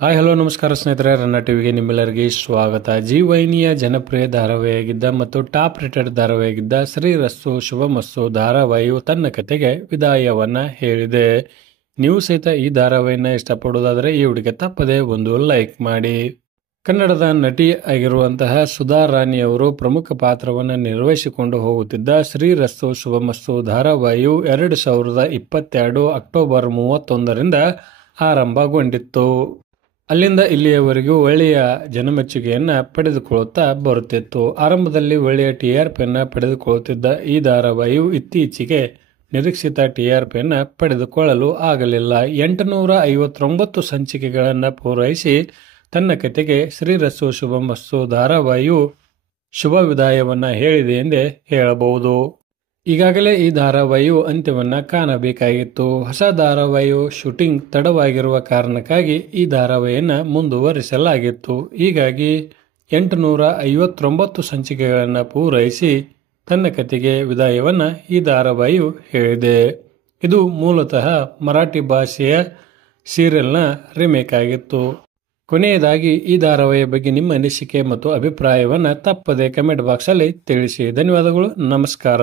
Hi hello ನಮಸ್ಕಾರ ಸ್ನೇಹಿತರೆ, ರನ್ನ ಟಿವಿಗೆ ನಿಮ್ಮೆಲ್ಲರಿಗೆ ಸ್ವಾಗತ. ಜಿ ವಾಹಿನಿಯ ಜನಪ್ರಿಯ ಧಾರಾವಾಹಿಯಾಗಿದ್ದ ಮತ್ತು ಟಾಪ್ ರೇಟೆಡ್ ಧಾರಾವಾಹಿಯಾಗಿದ್ದ ಶ್ರೀರಸ್ತು ಶುಭಮಸ್ತು ಧಾರಾವಾಹಿಯು ತನ್ನ ಕತೆಗೆ ವಿದಾಯವನ್ನ ಹೇಳಿದೆ. ನೀವು ಸಹಿತ ಈ ಧಾರಾವಾಹಿನ ಇಷ್ಟಪಡುವುದಾದರೆ ಈ ವಿಡಿಯೋಗೆ ತಪ್ಪದೆ ಒಂದು ಲೈಕ್ ಮಾಡಿ. ಕನ್ನಡದ ನಟಿ ಆಗಿರುವಂತಹ ಸುಧಾ ರಾಣಿ ಅವರು ಪ್ರಮುಖ ಪಾತ್ರವನ್ನು ನಿರ್ವಹಿಸಿಕೊಂಡು ಹೋಗುತ್ತಿದ್ದ ಶ್ರೀರಸ್ತು ಶುಭಮಸ್ತು ಧಾರಾವಾಹಿಯು 2022 ಅಕ್ಟೋಬರ್ 31ರಿಂದ ಆರಂಭಗೊಂಡಿತ್ತು. ಅಲ್ಲಿಂದ ಇಲ್ಲಿಯವರೆಗೂ ಒಳ್ಳೆಯ ಜನಮೆಚ್ಚುಗೆಯನ್ನ ಪಡೆದುಕೊಳ್ಳುತ್ತಾ ಬರುತ್ತಿತ್ತು. ಆರಂಭದಲ್ಲಿ ಒಳ್ಳೆಯ TRPಯನ್ನು ಪಡೆದುಕೊಳ್ಳುತ್ತಿದ್ದ ಈ ಧಾರಾವಾಹಿಯು ಇತ್ತೀಚೆಗೆ ನಿರೀಕ್ಷಿತ TRPಯನ್ನು ಪಡೆದುಕೊಳ್ಳಲು ಆಗಲಿಲ್ಲ. 859 ಸಂಚಿಕೆಗಳನ್ನು ಪೂರೈಸಿ ತನ್ನ ಕತೆಗೆ ಶ್ರೀರಸ್ತು ಶುಭಮಸ್ತು ಧಾರಾವಾಹಿಯು ಶುಭ ವಿದಾಯವನ್ನ ಹೇಳಿದೆ ಎಂದೇ ಹೇಳಬಹುದು. ಈಗಾಗಲೇ ಈ ಧಾರಾವಾಹಿಯು ಅಂತ್ಯವನ್ನ ಕಾಣಬೇಕಾಗಿತ್ತು. ಹೊಸ ಧಾರಾವಾಹಿಯು ಶೂಟಿಂಗ್ ತಡವಾಗಿರುವ ಕಾರಣಕ್ಕಾಗಿ ಈ ಧಾರಾವಾಹಿಯನ್ನು ಮುಂದುವರಿಸಲಾಗಿತ್ತು. ಹೀಗಾಗಿ 859 ಸಂಚಿಕೆಗಳನ್ನು ಪೂರೈಸಿ ತನ್ನ ಕತೆಗೆ ವಿದಾಯವನ್ನ ಈ ಧಾರಾವಾಹಿಯು ಹೇಳಿದೆ. ಇದು ಮೂಲತಃ ಮರಾಠಿ ಭಾಷೆಯ ಸೀರಿಯಲ್ನ ರಿಮೇಕ್ ಆಗಿತ್ತು. ಕೊನೆಯದಾಗಿ ಈ ಧಾರಾವಾಹಿಯ ಬಗ್ಗೆ ನಿಮ್ಮ ಅನಿಸಿಕೆ ಮತ್ತು ಅಭಿಪ್ರಾಯವನ್ನು ತಪ್ಪದೆ ಕಮೆಂಟ್ ಬಾಕ್ಸಲ್ಲಿ ತಿಳಿಸಿ. ಧನ್ಯವಾದಗಳು. ನಮಸ್ಕಾರ.